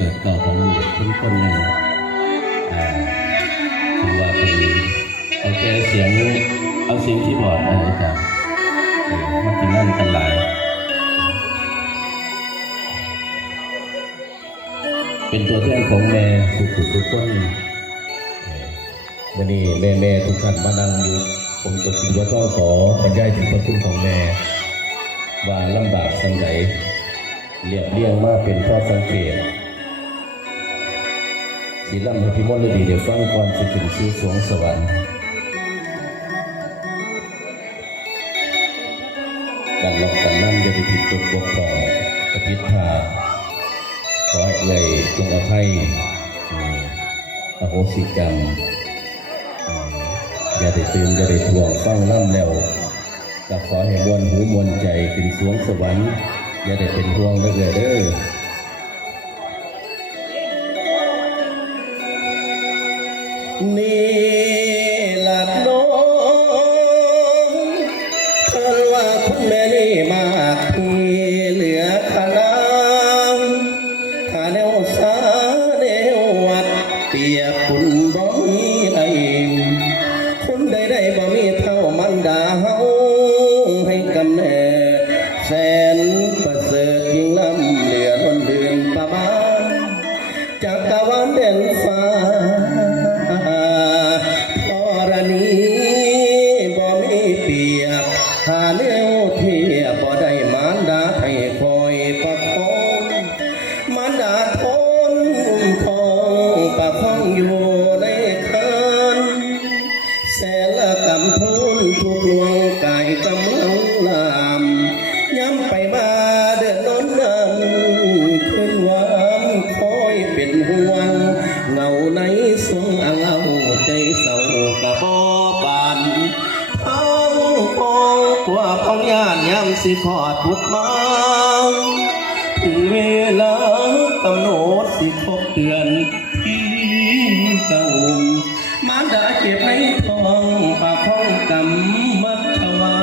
เกิดเก่าของลูกคนคนหนึ่งถือว่าเป็นเอาแค่เสียงเอาเสียงที่บอร์ดนะอาจารย์เออมันเป็นนั่นกันหลาย เป็นตัวแทนของแม่สุขุทุกคนวันนี้แม่แม่ๆทุกท่านมานั่งอยู่ผมก็คิดว่าท่อสอบรรยายถึงพระคุณของแม่ว่าลำบากสังไหนเรียบเรียงมาเป็นข้อสังเกต สีลำให้พิมลฤดีเดี๋ยวฟังก่อนสิถึงชื่อสวงสวรรค์การหลอกกันนั่นจะไปผิดตกบกพร่องกระพิดพาขอให้เอ่ยจงอภัยอโหสิกรรมอืมอย่าได้ตื่นอย่าได้ทวงฟังล่ำแล้วก็ขอให้มวลหูมวลใจขึ้นสวงสวรรค์อย่าได้เป็นห่วงเด้อเด้อ เเศร้ากะบอบานท้องพองกว่าพองยานย้ำสิขอดบุตรมาถึงเวลากำหนดสิครบเดือนที่เก่ามารดาเก็บในท้องปากท้องกำมัดชวา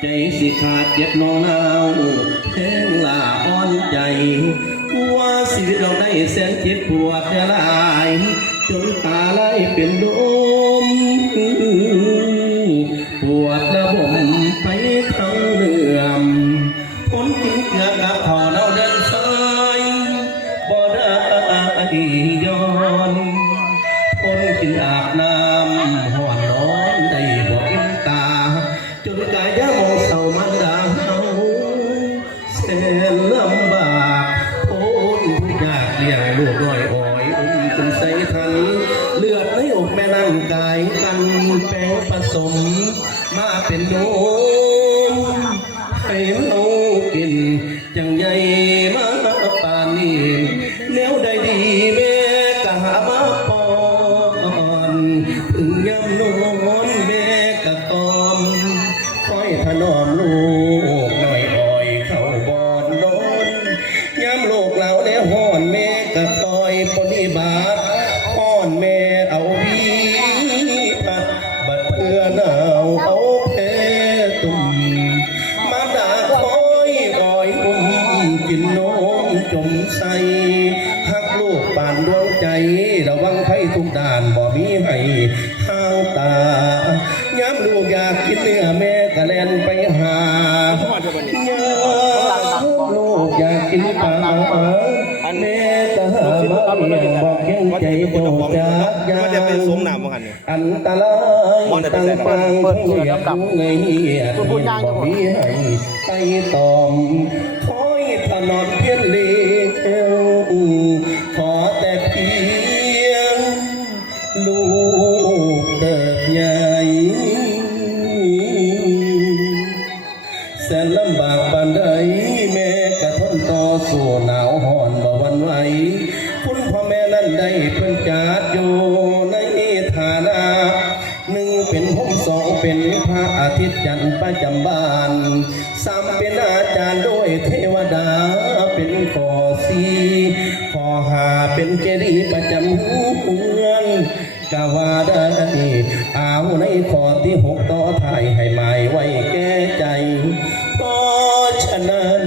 ใจสิขาดเจ็บนองนาวแห้งลาอ่อนใจว่าชีวิตเราได้แสนเจ็บปวดหลาย จนตาไหลเป็นลมปวดระบมไปทั้งเนื่อมคนกินเกือกับขอเราเดินสายบ่ได้ย้อนคนกินอาบน้ำ สมมาเป็นโนมให้เรากิน จังใหญ่มาป่านนี้แนวใดดีแม่กะหามาปอนถึงยา ด่านบ่มีให้ห้างตาย้ำลูกอยากกินเนื้อแม่กะแลนไปหาย้ำลูกอยากกินปลาแม่กะหามาเลี้ยบอกเก่งใจโตจากยาจะเป็นสงนามกันอันตรายต่างปังเหยียดหูเงียดบ่มีให้ไปตอมคอยถนอด ลูกเติบใหญ่แสนลำบากปานใดแม่กระทนต่อสู้หนาวห่อนบ่วันไหวคุณพ่อแม่นั้นได้เพิ่นจัดอยู่ในฐานะหนึ่งเป็นผมสองเป็นพระอาทิตย์จันทร์ประจำบ้านสามเป็นอาจารย์ด้วยเทวดาเป็นขอสีข้อหาเป็นเจดีย์ประจำเมือง กะว่าได้เอาในข้อที่หกต่อทายให้หมายไว้แก้ใจ เพราะฉะนั้น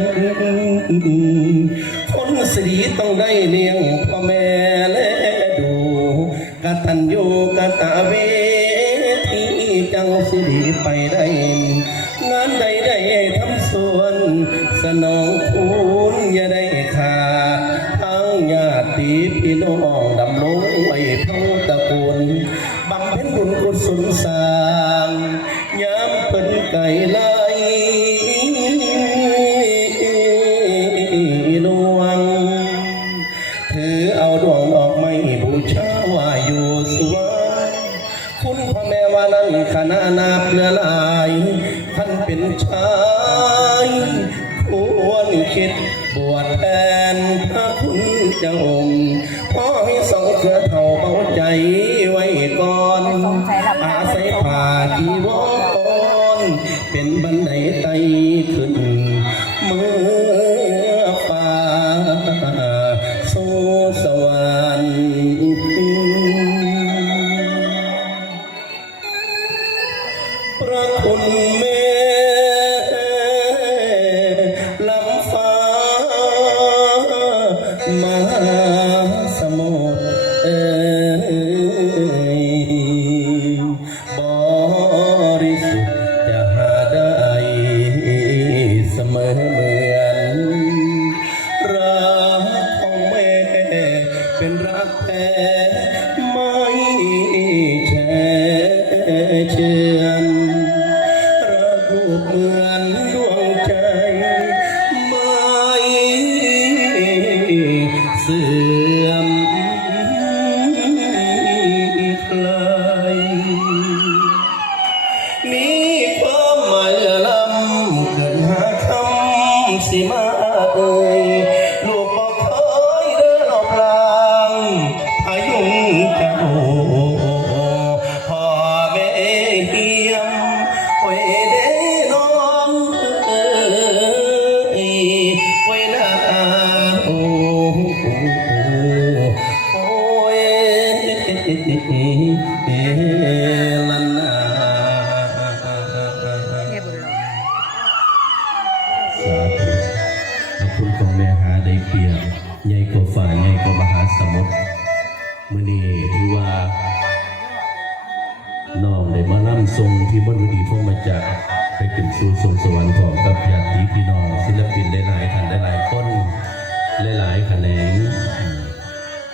คนสีต้องได้เลี้ยงพ่อแม่และดูกตัญญูกตเวทีจังสิริไปได้งานใดได้ทำส่วนสนอง บุญกุศลสร้างยามเป็นไก่ไล่ลวงถือเอาดวงดอกไม้บูชาว่าอยู่สวรรค์คุณพ่อแม่ว่านั้นขนานาเปลือลายท่านเป็นชายควรคิดบวชแทนพระคุณเจ้าองค์พ่อให้สองเสือเท่าเบาใจ ไม่แช่เชือ คุณของแม่หาได้เปรียบใหญ่กว่าฝ่าใหญ่กว่ามหาสมุทรมื่อนี้ถือว่าน้องได้มาล่ำทรงที่บนวดีพวกมาจากไปถึงสู่สวงสวรรค์พร้อมกับญาติพี่น้องศิลปินหลายๆท่านหลายๆคนหลายๆแขนง